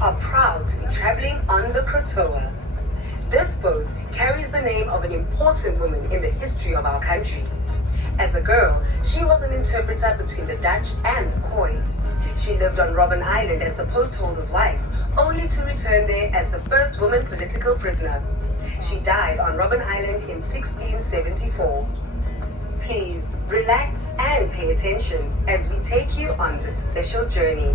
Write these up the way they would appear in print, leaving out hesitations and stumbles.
are proud to be traveling on the Crotoa. This boat carries the name of an important woman in the history of our country. As a girl, she was an interpreter between the Dutch and the Khoi. She lived on Robben Island as the postholder's wife, only to return there as the first woman political prisoner. She died on Robben Island in 1674. Please relax and pay attention as we take you on this special journey.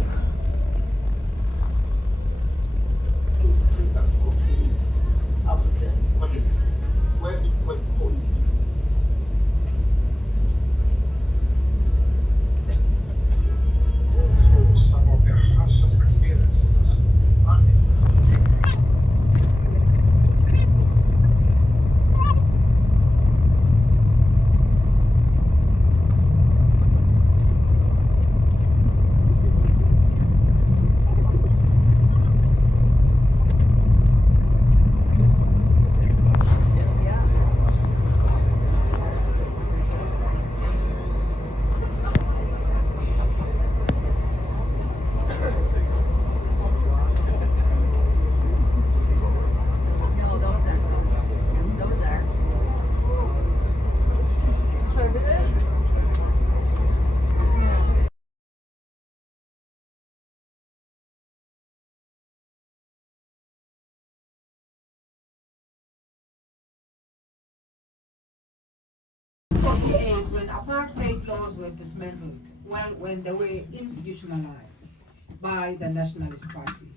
When apartheid laws were dismantled, well, when they were institutionalized by the Nationalist Party,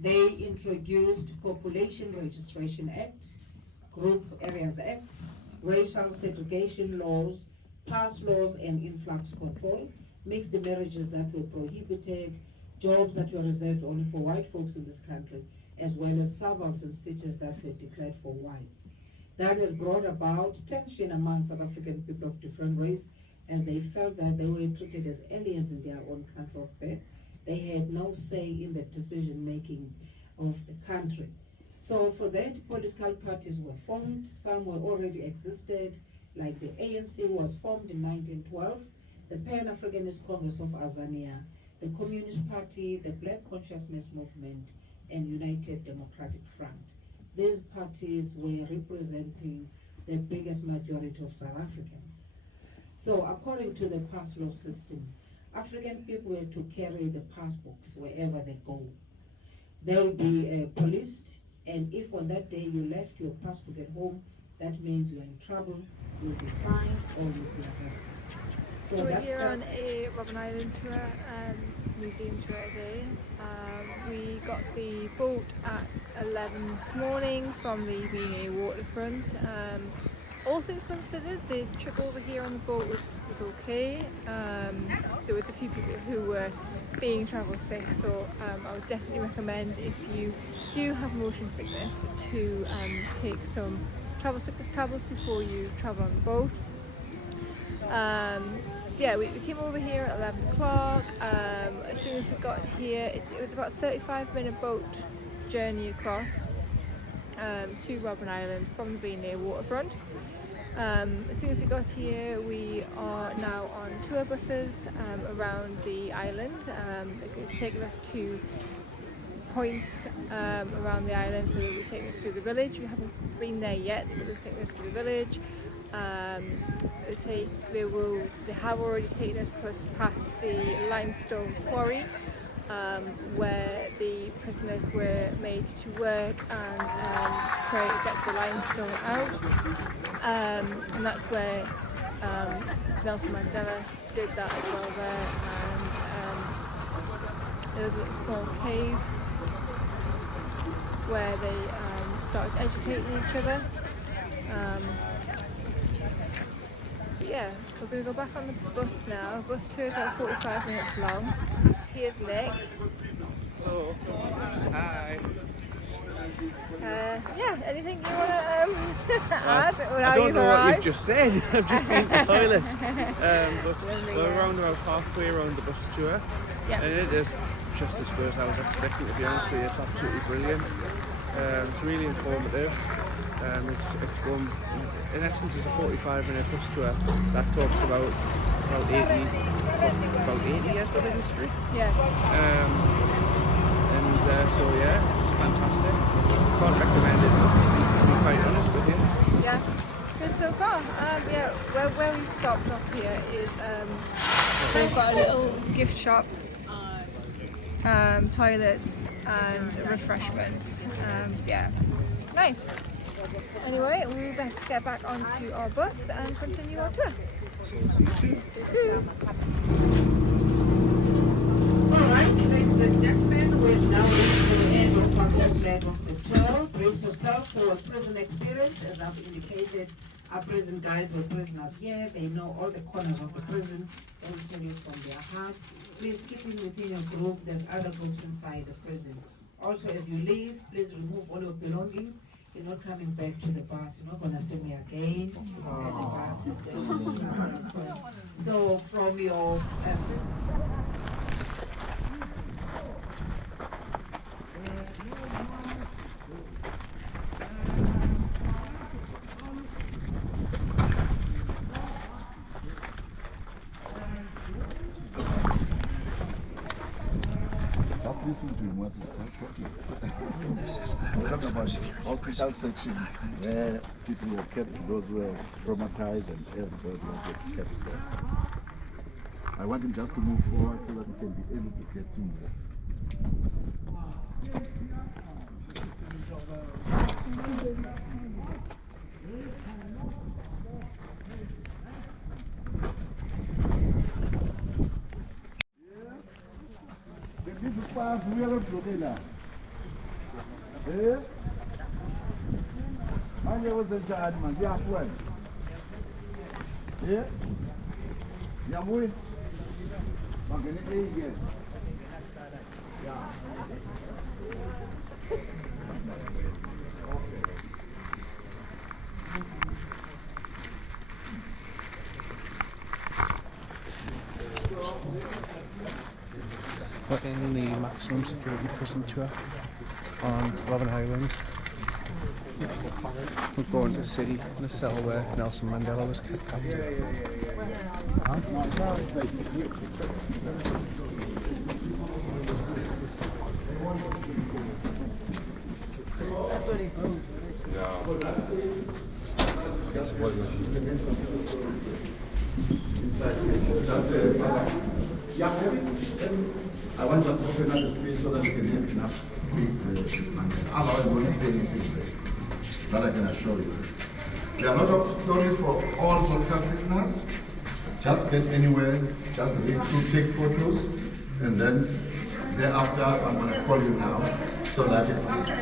they introduced Population Registration Act, Group Areas Act, racial segregation laws, pass laws and influx control, mixed marriages that were prohibited, jobs that were reserved only for white folks in this country, as well as suburbs and cities that were declared for whites. That has brought about tension among South African people of different race, as they felt that they were treated as aliens in their own country of birth. They had no say in the decision making of the country. So for that, political parties were formed. Some were already existed, like the ANC was formed in 1912, the Pan-Africanist Congress of Azania, the Communist Party, the Black Consciousness Movement, and United Democratic Front. These parties were representing the biggest majority of South Africans. So according to the pass law system, African people were to carry the passbooks wherever they go. They will be policed, and if on that day you left your passbook at home, that means you're in trouble, you'll be fined, or you'll be arrested. So we're here on a Robben Island tour, museum tour today. We got the boat at 11 this morning from the V&A Waterfront. All things considered, the trip over here on the boat was okay. There was a few people who were being travel sick, so I would definitely recommend, if you do have motion sickness, to take some travel sickness tablets before you travel on the boat. So yeah, we came over here at 11 o'clock. As soon as we got here, it was about a 35-minute boat journey across to Robben Island from the V&A Waterfront. As soon as we got here, we are now on tour buses around the island. It's taking us to points around the island, so they'll be taking us through the village. We haven't been there yet, but they'll take us to the village. They have already taken us past the limestone quarry, where the prisoners were made to work and get the limestone out, and that's where Nelson Mandela did that as well there. And there was a little small cave where they started educating each other. Yeah, we're going to go back on the bus now. Bus tour is about 45 minutes long. Here's Nick. Hello. Hi. Yeah, anything you want to add? I don't know what you've just said. I've just been to the toilet. But we're around about halfway around the bus tour. Yeah. And it is just as good as I was expecting, to be honest with you. It's absolutely brilliant. It's really informative. It's going, in essence, it's a 45-minute bus tour that talks about 80 years worth of history. Yeah. And So yeah, it's fantastic. Can't recommend it enough, to be quite honest with you. Yeah, good so far. Yeah, where we stopped off here is they've got a little gift shop, toilets and refreshments. So yeah, nice. Anyway, we best get back onto our bus and continue our tour. So see you soon. See you soon. Alright, ladies and gentlemen, we're now reaching the end of our first leg of the tour. Brace yourself for a prison experience. As I've indicated, our prison guides were prisoners here. They know all the corners of the prison. They will tell you from their heart. Please keep in within your group. There's other groups inside the prison. Also, as you leave, please remove all your belongings. You're not coming back to the bus. You're not going to see me again. And the bus is going to so from your Just listen to him, what is talking. Talk about hospital section where people were kept, those who were traumatized, and everybody was kept there. I want him just to move forward so that we can be able to get in there. Manje uzenjani manje uyafuna? Yabuya. Bangene again. We're in the maximum security prison tour on Robben Island. We're going to the city, in the cell where Nelson Mandela was kept captive. I want us to open up the space so that we can have enough space. Otherwise, we won't say anything there. That I can assure you. There are a lot of stories for all political prisoners. Just get anywhere, just read through, take photos, and then thereafter I'm going to call you now so that at least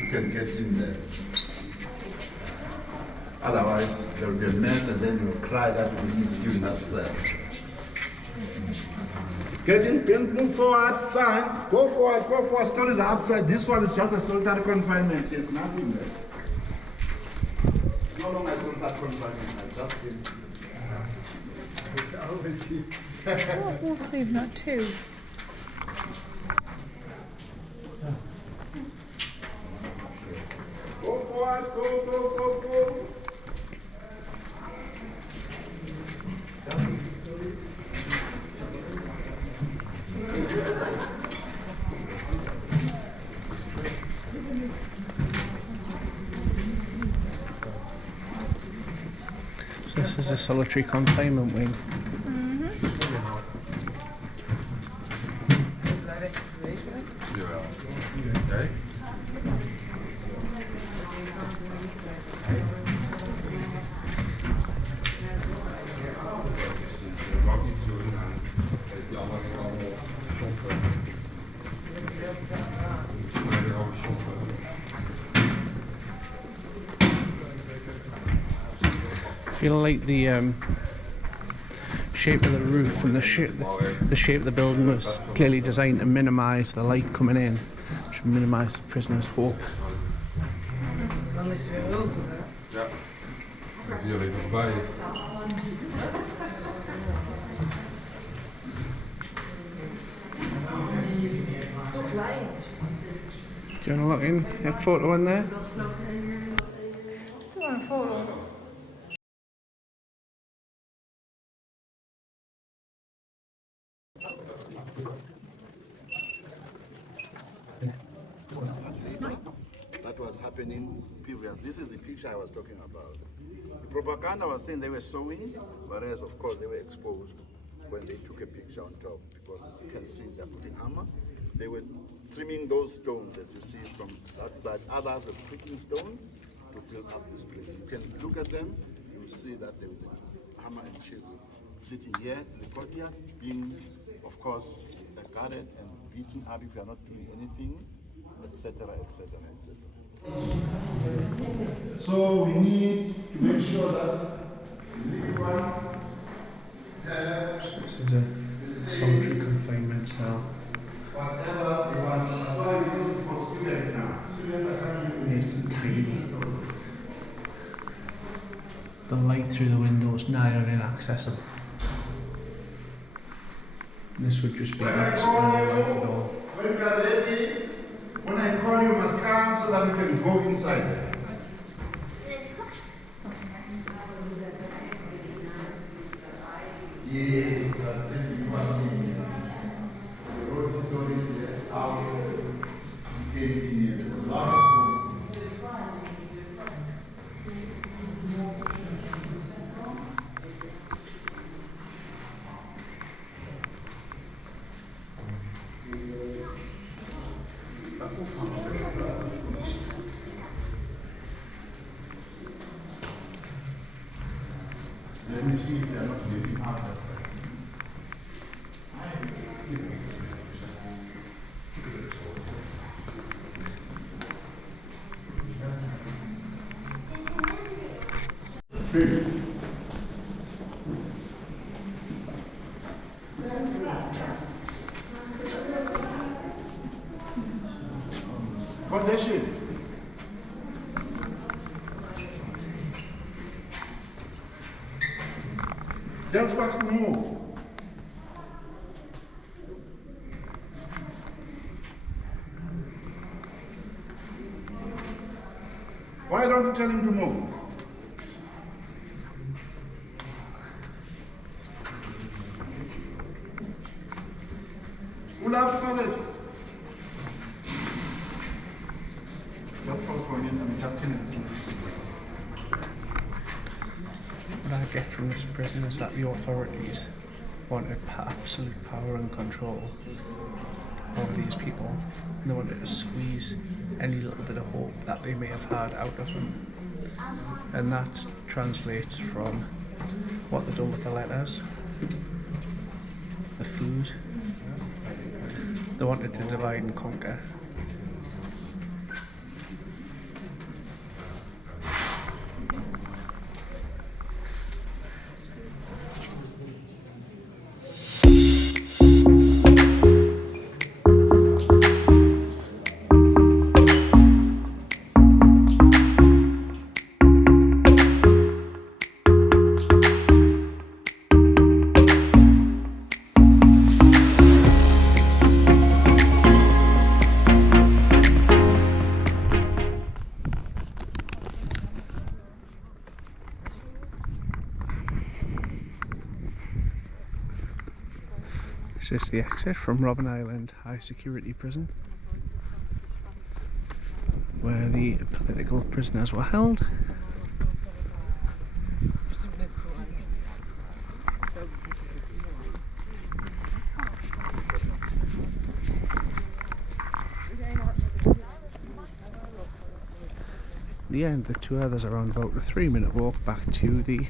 you can get in there. Otherwise, there will be a mess and then you'll cry that you will miss you in that cell. Get in, move forward, it's fine. Go forward, stories are upside. This one is just a solitary confinement, there's nothing there. No longer a solitary confinement, I just been. We'll save that too. Go forward, go. So this is a solitary confinement wing. I feel like the shape of the roof and the shape of the building was clearly designed to minimise the light coming in, to minimise the prisoner's hope. Ja, dat jullie erbij. Do you want to look in? A photo in there? Do you want a photo? That was happening previous. This is the picture I was talking about. The propaganda was saying they were sewing, whereas of course they were exposed when they took a picture on top, because as you can see they're putting hammer. They were trimming those stones as you see from that side. Others were pricking stones to build up this place. You can look at them, you will see that there is a hammer and chisel sitting here in the courtyard, being of course guarded and beaten up if you are not doing anything, etc., etc., etc. So we need to make sure that the little ones have This is a solitary confinement cell. whatever they want. That's why we use it for students now. Students are coming in. It's tiny. The light through the window is nigh on inaccessible. This would just be When I absolutely call life you, at all. when you are ready, when I call you, must come so that we can go inside. Yes, I said you must be. The road stories here, how we came in here. There's a lot of stories. Let me see if they are not living out that side. What is it? That's what's move. Why don't you tell him to move? Ula passage. Just hold for a minute, I'm just in. What I get from this prison is that the authorities wanted absolute power and control over these people. And they wanted to squeeze any little bit of hope that they may have had out of them. And that translates from what they've done with the letters, the food. They wanted to divide and conquer. This is the exit from Robben Island High Security Prison, where the political prisoners were held. The end of the tour, there's around about a 3-minute walk back to the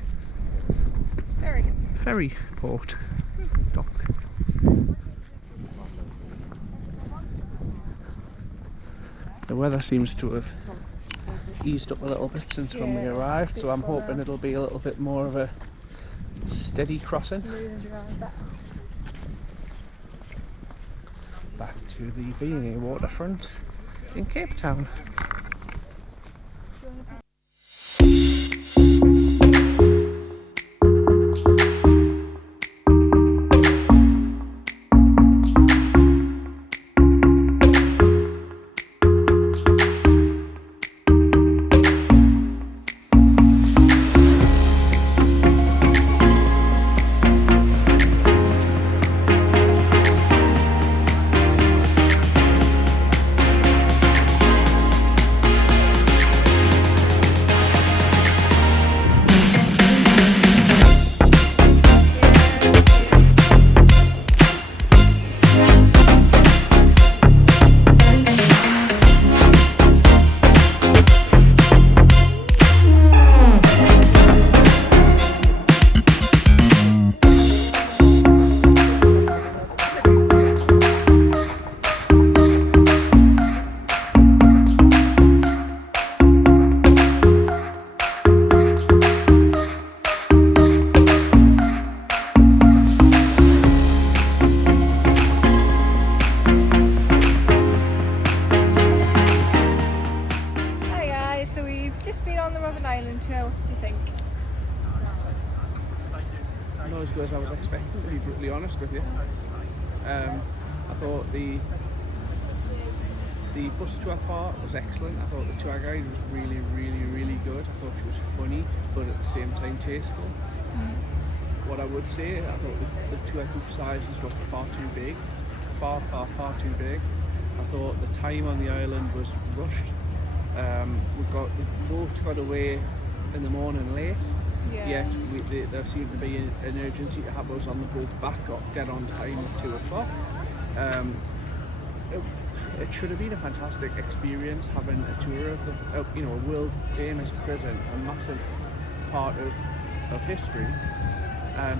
ferry port dock. The weather seems to have eased up a little bit since when we arrived, so I'm hoping it'll be a little bit more of a steady crossing. Back to the V&A Waterfront in Cape Town. Ireland tour. What did you think? Not as good as I was expecting, to be brutally honest with you. I thought the bus tour part was excellent. I thought the tour guide was really, really, really good. I thought she was funny, but at the same time tasteful. What I would say, I thought the tour group sizes were far too big. Far too big. I thought the time on the island was rushed. The boat got away in the morning late. Yeah. Yet there seemed to be an urgency to have us on the boat back up dead on time at 2 o'clock. It should have been a fantastic experience having a tour of the, a world famous prison, a massive part of history,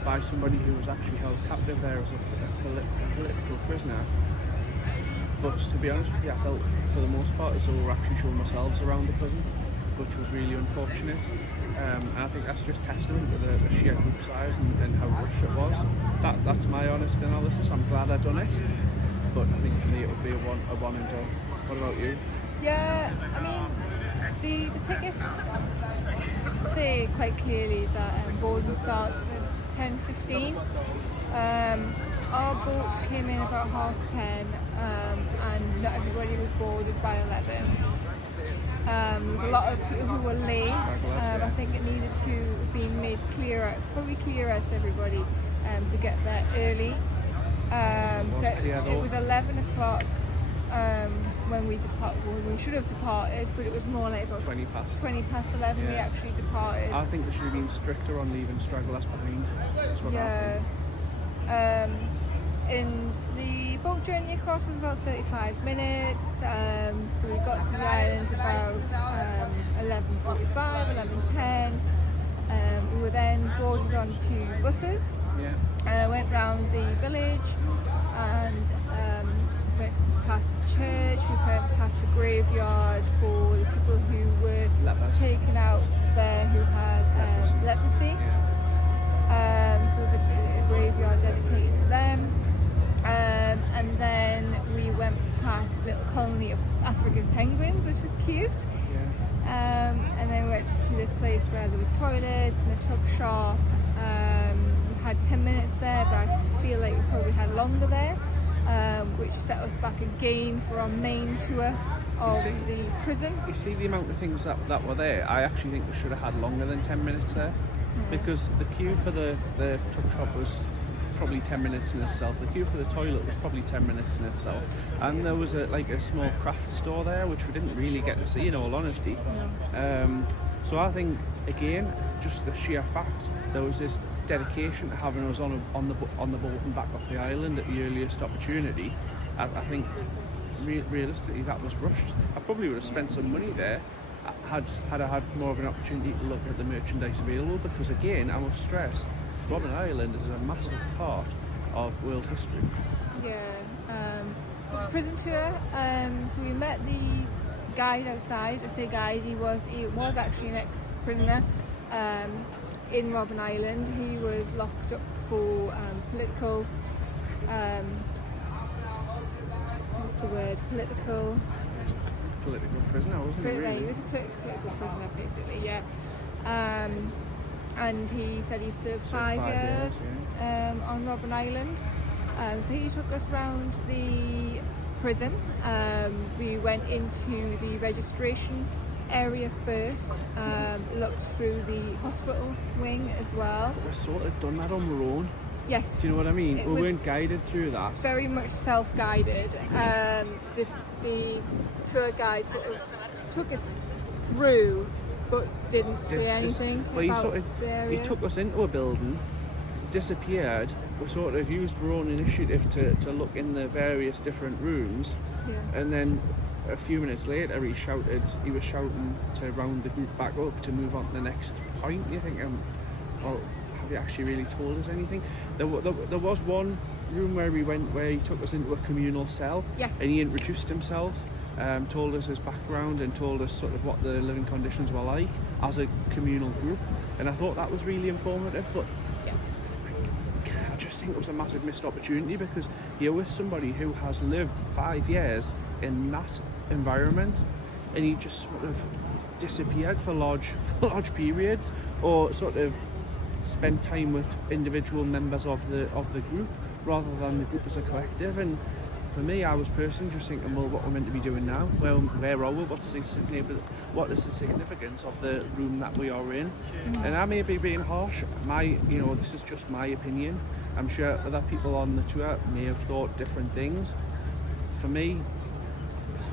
by somebody who was actually held captive there as a political prisoner. But to be honest with you, I felt for the most part as though we were actually showing ourselves around the prison, which was really unfortunate. And I think that's just testament to the sheer group size and how rushed it was. That's my honest analysis. I'm glad I've done it, but I think for me it would be a one and done. What about you? Yeah, I mean, the tickets say quite clearly that boarding starts at 10:15. Our boat came in about 10:30, and not everybody was boarded by 11. There was a lot of people who were late. I think it needed to be made clearer to everybody to get there early. It was 11 o'clock when we should have departed, but it was more like about 20 past 11 we actually departed. I think they should have been stricter on leaving stragglers behind. That's what I think. And the boat journey across was about 35 minutes, so we got to the island about 11:45, 11:10. We were then boarded onto buses, went round the village and went past the church, we went past the graveyard for the people who were taken out there who had leprosy. So there was a graveyard dedicated to them. And then we went past a little colony of African penguins, which was cute. And then we went to this place where there was toilets and a tuck shop. We had 10 minutes there, but I feel like we probably had longer there, which set us back again for our main tour of the prison. You see the amount of things that were there. I actually think we should have had longer than 10 minutes there, because the queue for the tuck shop was probably 10 minutes in itself. The queue for the toilet was probably 10 minutes in itself, and there was a small craft store there which we didn't really get to see, in all honesty. So I think again, just the sheer fact there was this dedication to having us on the boat and back off the island at the earliest opportunity. I think realistically that was rushed. I probably would have spent some money there had I had more of an opportunity to look at the merchandise available, because again, I must stress, Robben Island is a massive part of world history. The prison tour, so we met the guide outside. I say guide, he was actually an ex-prisoner in Robben Island. He was locked up for political Political prisoner, wasn't he? Really? He was a political prisoner, basically, and he said he served 5 years on Robben Island. So he took us around the prison. We went into the registration area first, looked through the hospital wing as well. But we sort of done that on our own. Yes. Do you know what I mean? We weren't guided through that. Very much self-guided. The tour guide sort of took us through, but didn't say anything about the area. He took us into a building, disappeared. We sort of used our own initiative to look in the various different rooms, and then a few minutes later he was shouting to round the group back up to move on to the next point. You think, well, have you actually really told us anything? There was one room where we went where he took us into a communal cell, and he introduced himself, told us his background and told us sort of what the living conditions were like as a communal group, and I thought that was really informative. But I just think it was a massive missed opportunity, because you're with somebody who has lived 5 years in that environment. and he just sort of disappeared for large periods, or sort of spent time with individual members of the group rather than the group as a collective. And for me, I was personally just thinking, well, what we're meant to be doing now? Well, where are we? What is the significance of the room that we are in? And I may be being harsh. This is just my opinion. I'm sure other people on the tour may have thought different things. For me,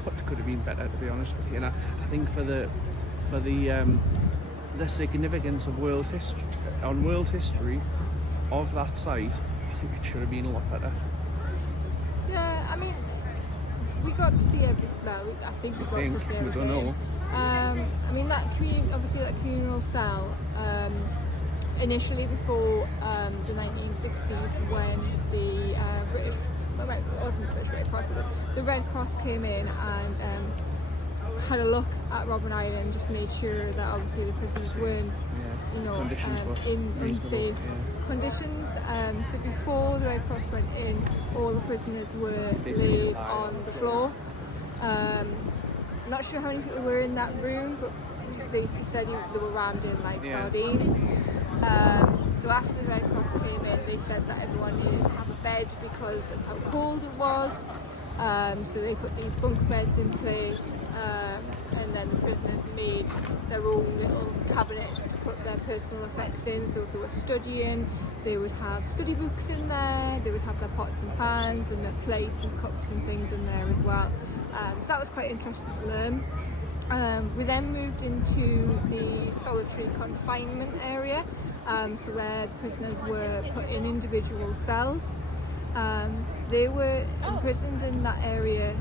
it could have been better, to be honest with you. And I think for the significance of world history of that site, I think it should have been a lot better. Yeah, I mean, we got to see a bit. Well, I think we got to see we don't know. I mean, that communal cell. Initially, before the 1960s, when the British, well, it wasn't the British Red Cross, but the Red Cross came in and had a look at Robben Island, just made sure that obviously the prisoners weren't, in unsafe conditions. So before the Red Cross went in, all the prisoners were laid on the floor. Not sure how many people were in that room, but basically said they were rammed in like sardines. So after the Red Cross came in, they said that everyone needed to have a bed because of how cold it was. So they put these bunk beds in place, and then the prisoners made their own little cabinets to put their personal effects in. So if they were studying, they would have study books in there, they would have their pots and pans and their plates and cups and things in there as well. So that was quite interesting to learn. We then moved into the solitary confinement area, so where the prisoners were put in individual cells. They were imprisoned in that area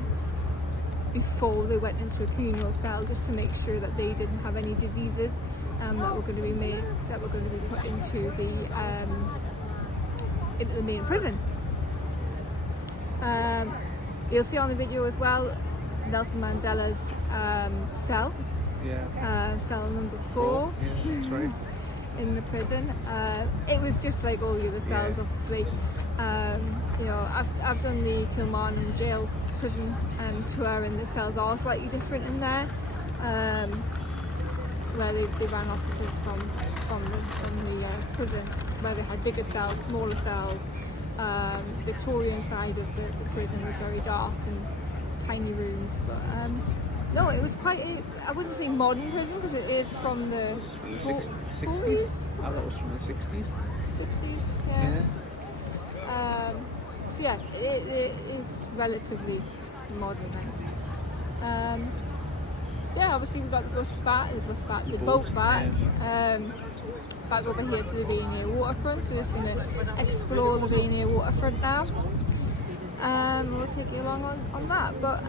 before they went into a communal cell, just to make sure that they didn't have any diseases that were going to be put into the main prison. You'll see on the video as well Nelson Mandela's cell, cell number 4. Yeah, that's right. In the prison. It was just like all the other cells, obviously. I've done the Kilmarnock jail prison tour, and the cells are slightly different in there, where they ran officers from the prison, where they had bigger cells, smaller cells. Victorian side of the prison was very dark and tiny rooms, but no, it was quite I wouldn't say modern prison, because it is from the 60s. I thought it was from the 60s. 60s, yeah. So yeah, it is relatively modern. Obviously we've got the boat back. Back over here to the Vainier Waterfront, so we're just going to explore the Vainier Waterfront now. We'll take you along on that, but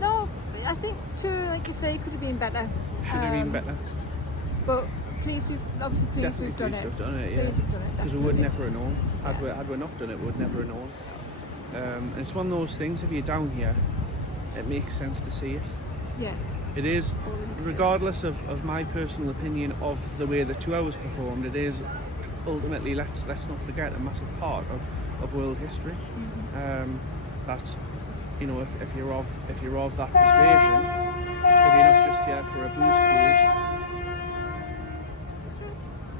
no, I think tour, like you say, could have been better. Should have been better. But pleased we've done it. Pleased we've done it, because we would never have known. Had we not done it, we would never have known. And it's one of those things, if you're down here, it makes sense to see it. Yeah. It is, regardless of my personal opinion of the way the tour was performed, it is ultimately, let's not forget, a massive part of world history. That, if you're of that persuasion, if you're not just here for a booze cruise,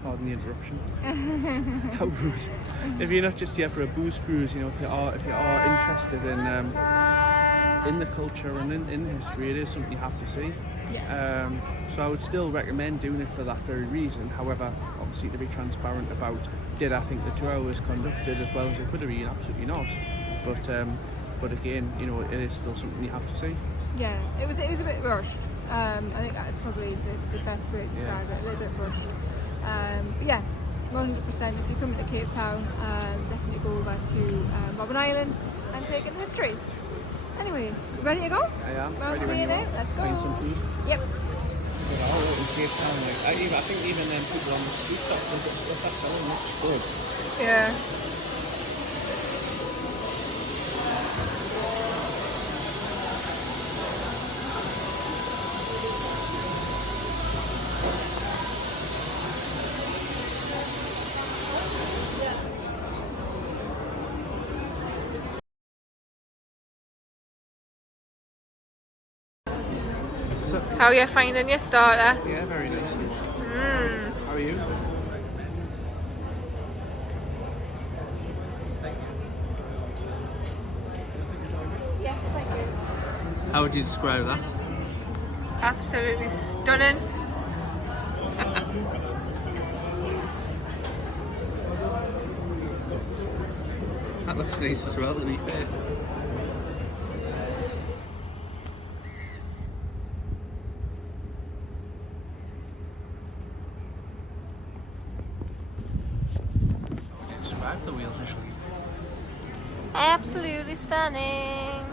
pardon the interruption. How rude! If you're not just here for a booze cruise, if you are interested in the culture and in history, it is something you have to see. Yeah. So I would still recommend doing it for that very reason. However, obviously, to be transparent about, did I think the tour was conducted as well as it could have been? Absolutely not. But again, it is still something you have to see. Yeah, it was a bit rushed. I think that's probably the best way to describe it. A little bit rushed. But yeah, 100%. If you're coming to Cape Town, definitely go over to Robben Island and take in history. Anyway, ready to go? I am. Ready when you are. Let's go. Find some food. Yep. All over Cape Town, I think even people on the streets up there got stuff that's selling much good. Yeah. starter. How are you finding your starter? Yeah, very nice. How are you? Yes, thank you. How would you describe that? Absolutely stunning. That looks nice as well, to be fair. Describe the wheels, usually. Absolutely stunning.